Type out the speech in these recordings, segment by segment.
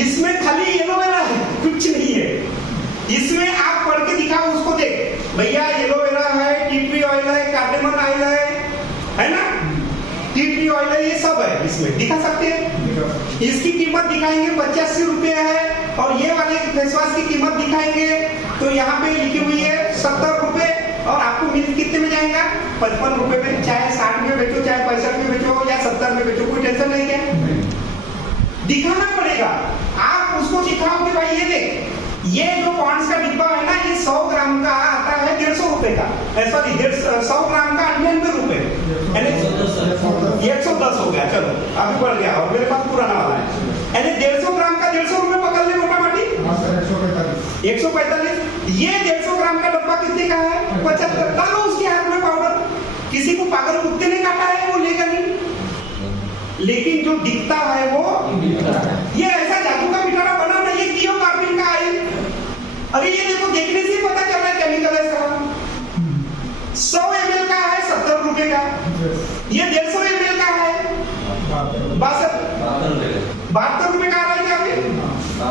इसमें खाली एलोवेरा है, कुछ नहीं है। इसमें आप पढ़ के दिखाओ उसको, देख भैया एलोवेरा है, टी ट्री ऑयल है, कार्डेमन ऑयल है ना, टी ट्री ऑयल है, ये सब है इसमें, दिखा सकते हैं। इसकी कीमत दिखाएंगे 85 रुपए है, और ये वाले फेस वॉश की कीमत दिखाएंगे तो यहाँ पे लिखी हुई है 70 रुपए, और आपको मिल कितने में जाएगा? 55 रुपए में। चाहे 60 में बेचो, चाहे 65 में बेचो, या 70 में बेचो, कोई टेंशन नहीं है। दिखाना पड़ेगा, आप उसको दिखाओ कि भाई ये देख, ये जो पॉन्ड्स का डिब्बा है ना, ये 100 ग्राम का आता है 150 रुपए का, सॉरी 100 ग्राम का 98 रुपए, 110 हो गया, चलो अभी बढ़ गया, और मेरे पास पुराना वाला है, यानी 150 ग्राम का 150 रुपए पकड़ ले मोटा माटी, 145। ये 150 ग्राम का डब्बा कितने का है? 75। डालो उसके हाथ में पाउडर, किसी को पागल कुत्ते ने काटा है वो लेगा नहीं, लेकिन जो दिखता है वो, ये ऐसा जादू का पिटारा बना ना, ये कियो कार्बिन का है। अरे ये देखो, देखने से पता चल रहा है केमिकल है सारा। 100 ml का है 70 रुपए का, ये 150 ml का है 72 रुपए का आ रहा है क्या?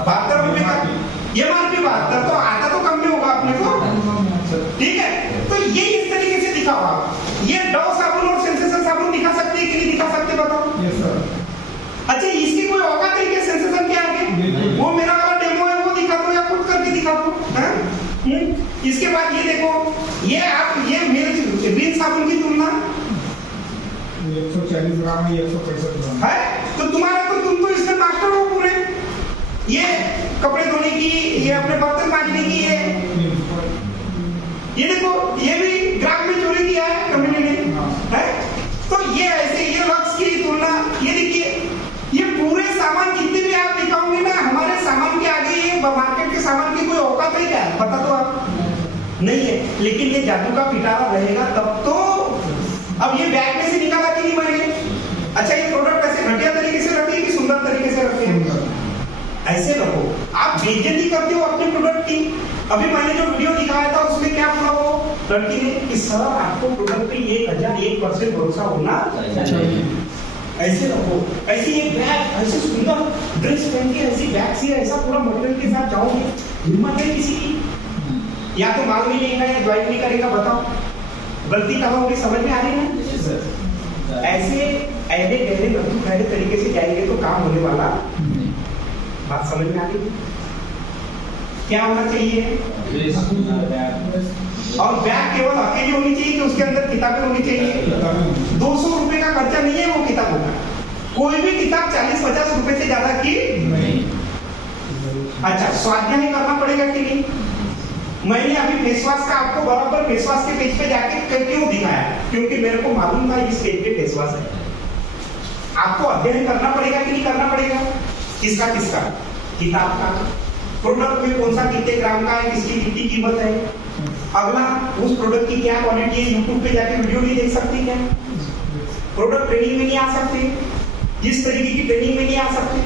72 रुपए का ये मान भी 72, तो आता तो कम में होगा अपने को, ठीक है। तो ये इस तरीके से दिखाओ आप। ये डव साबुन और सेंसेशन साबुन दिखा सकते हैं कि नहीं दिखा सकते, बताओ। Yes sir. अच्छा, इसकी कोई औकात है क्या सेंसेशन के आगे? वो मेरा वाला डेमो है, वो दिखा दो या खुद करके दिखा दो। इसके बाद ये देखो, ये आप ये मेरे रिन साबुन की तुलना 140 ग्राम है, 165 ग्राम है, तो तुम्हारा तो तुम तो इसमें मास्टर हो पूरे। ये कपड़े धोने की, ये अपने बर्तन मांजने की है। ये देखो, ये भी ग्राफ में चोरी किया है कंपनी ने, है। तो ये ऐसे, ये लक्स की तुलना, ये देखिए, ये पूरे सामान जितने भी आप दिखाओगे ना, हमारे सामान के आगे ये मार्केट के सामान की कोई औकात है क्या? पता तो आप नहीं है, लेकिन ये जादू का पिटारा रहेगा तब तो। अब ये बैग में से निकाला कि नहीं मैंने? अच्छा, ये प्रोडक्ट ऐसे घटिया तरीके से रखिए कि सुंदर तरीके से रखिए? ऐसे रखो। आप बेइज्जती करते हो अपने प्रोडक्ट की। अभी मैंने जो वीडियो दिखाया था उसमें क्या बोला वो लड़की ने कि सर आपको प्रोडक्ट पे 1001% भरोसा होना चाहिए। ऐसे रखो, ऐसी एक बैग, ऐसे सुंदर ड्रेस पहन के ऐसी बैग से ऐसा पूरा मटेरियल के साथ जाओगे, हिम्मत है किसी की? या तो माल नहीं लेगा या ज्वाइन नहीं करेगा, बताओ गलती कहाँ होगी? समझ में आ रही है? ऐसे ऐसे गहरे लड्डू गहरे तरीके से जाएंगे तो काम होने वाला। बात समझ में आ गई? क्या होना चाहिए? और बैग केवल अकेली होनी चाहिए कि उसके अंदर किताबें होनी चाहिए? 200 रुपए का खर्चा नहीं है वो किताबों का। कोई भी किताब 40-50 रुपए से ज्यादा की नहीं। अच्छा, स्वाध्याय करना पड़ेगा कि नहीं? मैंने अभी फेस वॉश का आपको बराबर फेस वॉश के पेज पे जाके क्यों दिखाया? क्योंकि मेरे को मालूम था इस पेज पे फेस वॉश है। आपको अध्ययन करना पड़ेगा कि नहीं करना पड़ेगा? किसका किसका? किताब का। प्रोडक्ट में कौन सा कितने ग्राम का है, किसकी कितनी कीमत है। अगला, उस प्रोडक्ट की क्या क्वालिटी है, यूट्यूब पे जाके वीडियो नहीं देख सकते क्या? प्रोडक्ट ट्रेनिंग में नहीं आ सकते? इस तरीके की ट्रेनिंग में नहीं आ सकते?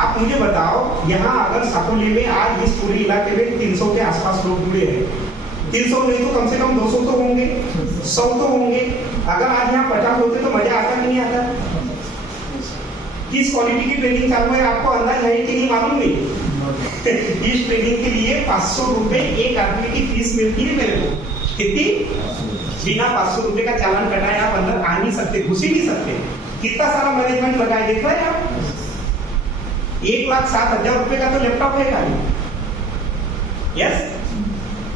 आप मुझे बताओ, यहाँ अगर साकोली में आज इस पूरे इलाके में 300 के आसपास लोग जुड़े हैं, 300 नहीं तो कम से कम 200 तो होंगे, 100 तो होंगे। अगर आज यहाँ 50 होते तो मजा आता कि नहीं आता? किस क्वालिटी की ट्रेनिंग चालू है आपको अंदाज है कि नहीं मालूम नहीं? इस ट्रेनिंग के लिए 500 रुपए एक आदमी की फीस मिलती है मेरे को। कितनी? बिना 500 रुपए का चालान कटाए आप अंदर आ नहीं सकते, घुस ही नहीं सकते। कितना सारा मैनेजमेंट लगाए देख रहे हैं आप? 1,07,000 रुपए का तो लैपटॉप है खाली। यस,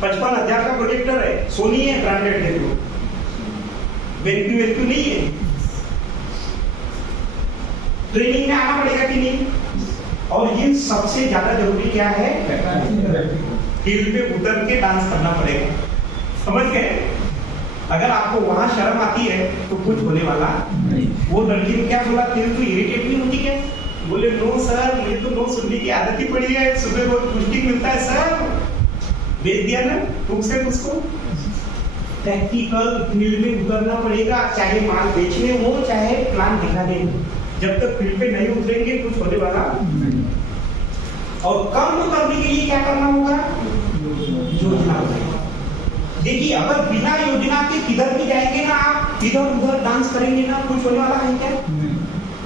55,000 का प्रोजेक्टर है, सोनी है ब्रांडेड, देख लो, वेल्क्यू नहीं है। ट्रेनिंग में आना पड़ेगा कि नहीं? और ये सबसे ज्यादा जरूरी क्या है? फील्ड पे उतर के डांस करना पड़ेगा। समझ गए? अगर आपको वहां शर्म आती है तो कुछ होने वाला नहीं। वो लड़की ने क्या बोला, तेरे को इरिटेट नहीं होती क्या? बोले नो सर, मुझे तो नो सुनने की आदत ही पड़ी है, सुबह रोज पुष्टिक मिलता है सर। भेज दिया ना बुक से उसको। प्रैक्टिकल फील्ड में उतरना पड़ेगा, चाहे माल बेचने हो चाहे प्लान दिखाने हो। जब तक फील्ड पे नहीं उतरेंगे कुछ होने वाला नहीं। और कम करने के लिए क्या करना होगा? योजना। देखिए, अगर बिना योजना के किधर भी जाएंगे ना आप, इधर उधर डांस करेंगे ना, कुछ होने वाला है क्या?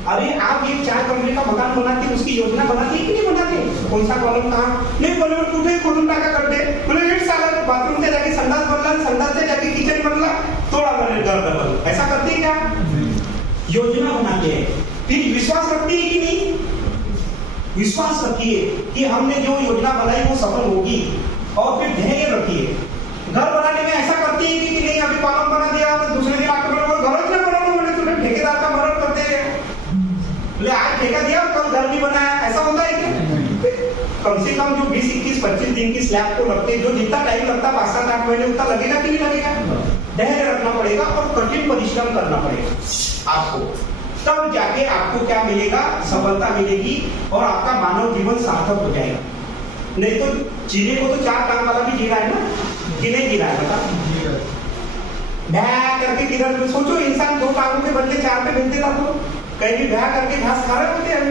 अरे आप एक 4 कमरे का मकान बनाते, उसकी योजना बनाते कि नहीं बनाते? कौन सा कॉलम कहाँ नहीं, कॉलम कुठे खोलून टाका करते, बोले 1 साल बाथरूम से जाके संडास बनला, संडास से जाके किचन बनला, थोड़ा बने घर डबल, ऐसा करते क्या? योजना बनाते हैं। फिर विश्वास रखती है कि नहीं? विश्वास रखिए कि हमने जो योजना बनाई वो सफल होगी, और फिर धैर्य रखिए। घर बनाने में ऐसा करती है कि नहीं अभी कॉलम बना दिया तो दूसरे दिन आके घर ही बनाना, बोले तुमने ठेकेदार का मदद करते रहे, बोले आज ठेका दिया कल घर नहीं बनाया, ऐसा होता है क्या? कम से कम जो 20, 21, 25 दिन की स्लैब को लगते, जो जितना टाइम लगता 5, 7, 8 महीने उतना लगेगा कि नहीं लगेगा? धैर्य रखना पड़ेगा और कठिन परिश्रम करना पड़ेगा आपको, तब जाके आपको क्या मिलेगा? सफलता मिलेगी और आपका मानव जीवन सार्थक हो जाएगा। नहीं तो जीने को तो 4 काम वाला भी जी रहा है ना, कि नहीं जी रहा है? बता भैया करके किधर, सोचो इंसान 2 कामों के बदले 4 पे मिलते था तो कहीं भी भैया करके घास खा रहे होते हैं,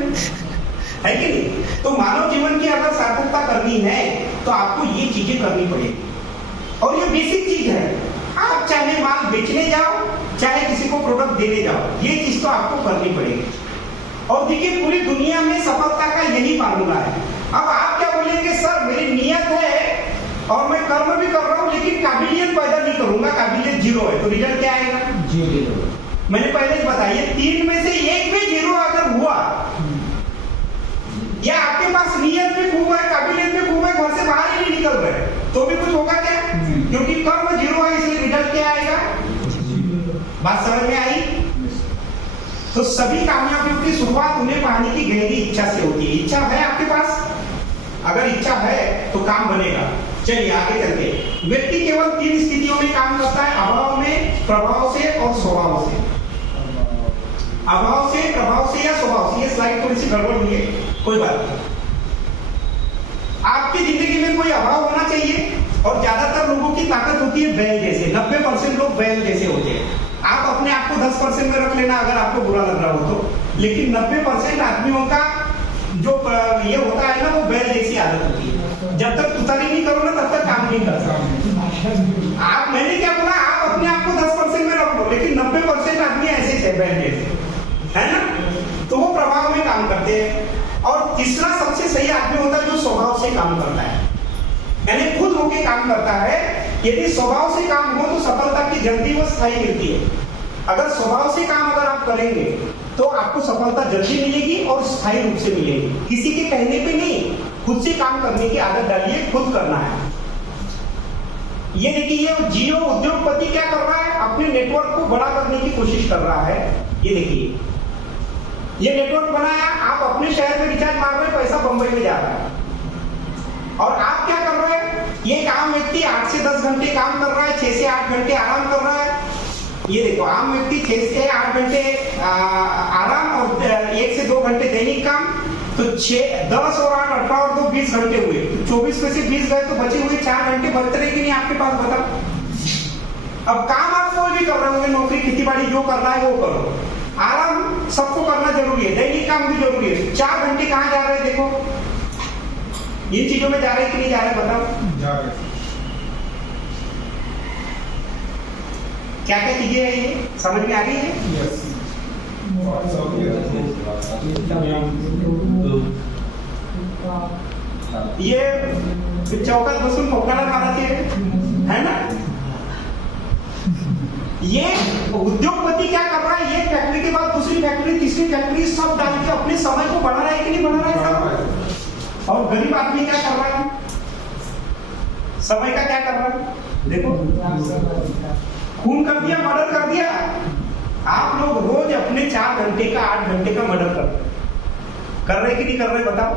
है कि नहीं? तो मानव जीवन की अगर सार्थकता करनी है तो आपको ये चीजें करनी पड़ेगी, और ये बेसिक चीज है। आप चाहे माल बेचने जाओ, चाहे किसी को प्रोडक्ट देने जाओ, ये चीज तो आपको करनी पड़ेगी। और देखिए पूरी दुनिया में सफलता का यही फार्मूला है। अब आप क्या बोलेंगे, सर मेरी नियत है और मैं कर्म भी कर रहा हूं लेकिन काबिलियत पैदा नहीं करूंगा, काबिलियत 0 है, तो रिजल्ट क्या आएगा? 0। मैंने पहले ही बताया 3 में से 1 भी 0 अगर हुआ, या आपके पास नियत भी खूब है, काबिलियत भी खूब है, घर से बाहर ही नहीं निकल रहे, तो भी कुछ होगा क्या? क्योंकि कर्म 0 है, इसलिए रिजल्ट क्या आएगा? बात समझ में आई? तो सभी कामयाबियों की शुरुआत उन्हें पाने की गहरी इच्छा से होती है। इच्छा है आपके पास? अगर इच्छा है तो काम बनेगा। चलिए आगे चलते। व्यक्ति केवल 3 स्थितियों में काम करता है, अभाव में, प्रभाव से और स्वभाव से। अभाव से, प्रभाव से या स्वभाव से। ये स्लाइड थोड़ी सी गड़बड़ हुई है, कोई बात नहीं। आपकी जिंदगी में कोई अभाव होना चाहिए, और ज्यादातर लोगों की ताकत होती है बैल जैसे। 90% लोग बैल जैसे होते हैं। आप अपने आप को 10% में रख लेना अगर आपको बुरा लग रहा हो तो, लेकिन 90% आदमियों का जो ये होता है ना, वो बैल जैसी आदत होती है। जब तक तुतारी नहीं करो ना तब तक काम नहीं कर सकते आप। मैंने क्या बोला, आप अपने आप को 10% में रख लो, लेकिन 90% आदमी ऐसे थे बैल जैसे, है ना? तो वो प्रभाव में काम करते हैं। और तीसरा सबसे सही आदमी होता है जो स्वभाव से काम करता है, यानी खुद होके काम करता है। यदि स्वभाव से काम हो तो सफलता की जल्दी व स्थायी मिलती है। अगर स्वभाव से काम अगर आप करेंगे तो आपको सफलता जल्दी मिलेगी और स्थायी रूप से मिलेगी। किसी के कहने पे नहीं, खुद से काम करने की आदत डालिए, खुद करना है। ये देखिए, ये जियो उद्योगपति क्या कर रहा है, अपने नेटवर्क को बड़ा करने की कोशिश कर रहा है। ये देखिए, ये नेटवर्क बनाया, आप अपने शहर में रिचार्ज मार रहे हैं, पैसा बंबई में जा रहा है। और आप क्या कर रहे हैं, ये आम व्यक्ति 8 से 10 घंटे काम कर रहा है, 6 से 8 घंटे आराम कर रहा है। ये देखो, आम व्यक्ति 6 से 8 घंटे आराम और 1 से 2 घंटे दैनिक काम, तो 10 और 8 18 और 2 20 घंटे हुए। तो 24 में से 20 गए तो बचे हुए 4 घंटे बचते रहे कि नहीं आपके पास? बताओ। अब काम आप कोई भी कर रहे होंगे, नौकरी खेती बाड़ी जो करना है वो करो, आराम सबको करना जरूरी है, दैनिक काम भी जरूरी है। 4 घंटे कहाँ जा रहे हैं? देखो ये चीजों में जा रहे हैं कि नहीं जा रहे, बताओ। जा रहे। क्या क्या चीजें हैं, ये समझ में आ रही है? यस। ये चौकात बसून खोकला मारा है ना? ये उद्योगपति क्या कर रहा है, ये फैक्ट्री के बाद दूसरी फैक्ट्री, तीसरी फैक्ट्री सब डाल के अपने समय को बढ़ा रहा है कि नहीं बढ़ा रहा है सब? और गरीब आदमी क्या कर रहा है, समय का क्या कर रहा है? देखो, खून कर दिया, मर्डर कर दिया। आप लोग रोज अपने 4 घंटे का 8 घंटे का मर्डर कर रहे कि नहीं कर रहे, बताओ।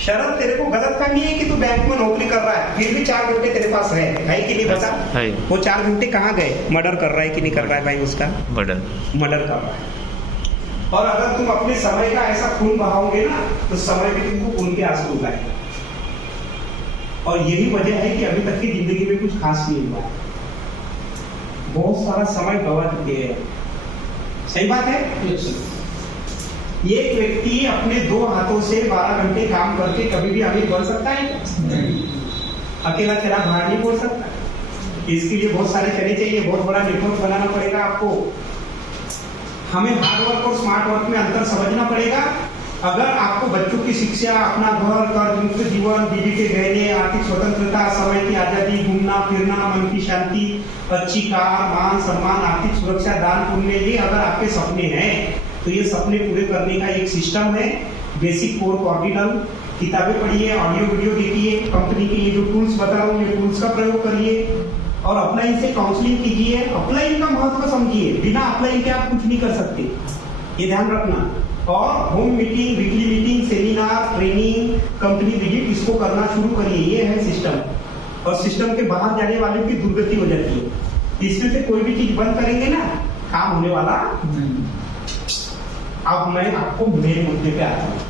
शरद तेरे को गलत फहमी है कि तू बैंक में नौकरी कर रहा है, फिर भी 4 घंटे तेरे पास है कि नहीं, बता। वो 4 घंटे कहाँ गए? मर्डर कर रहा है कि नहीं कर रहा है भाई? उसका मर्डर कर रहा है। और अगर तुम अपने समय का ऐसा खून बहाओगे ना तो समय भी तुमको खून के आंसू रुलाएगा। और यही वजह है कि अभी तक की जिंदगी में कुछ खास नहीं हुआ, बहुत सारा समय गवा चुके हैं। सही बात है? एक व्यक्ति अपने 2 हाथों से 12 घंटे काम करके कभी भी अमीर बन सकता है? अकेला चना बाहर नहीं बोल सकता। इसके लिए बहुत सारे चने चाहिए, बहुत बड़ा नेटवर्क बनाना पड़ेगा आपको, हमें हार्ड वर्क और स्मार्ट वर्क में अंतर समझना पड़ेगा। अगर आपको बच्चों की शिक्षा, अपना घर, कर्ज मुक्त जीवन, बीवी के गहने, आर्थिक स्वतंत्रता, समय की आजादी, घूमना फिरना, मन की शांति, अच्छी कार, मान सम्मान, आर्थिक सुरक्षा, दान पुण्य, ये अगर आपके सपने हैं तो ये सपने पूरे करने का एक सिस्टम है। बेसिक कोर ऑर्डिनल किताबें पढ़िए, ऑडियो वीडियो देखिए, कंपनी के ये जो टूल्स बता रहा हूँ ये टूल्स का प्रयोग करिए और अपलाइन से काउंसलिंग कीजिए। अपलाइन का महत्व समझिए, बिना अपलाइन के आप कुछ नहीं कर सकते, ये ध्यान रखना। और home meeting, weekly meeting, seminar, training, company visit, इसको करना शुरू करिए। ये है सिस्टम। और सिस्टम के बाहर जाने वाले की दुर्गति हो जाती है। इसमें से कोई भी चीज बंद करेंगे ना, काम होने वाला नहीं। अब मैं आपको मेरे मुद्दे पे आता हूँ।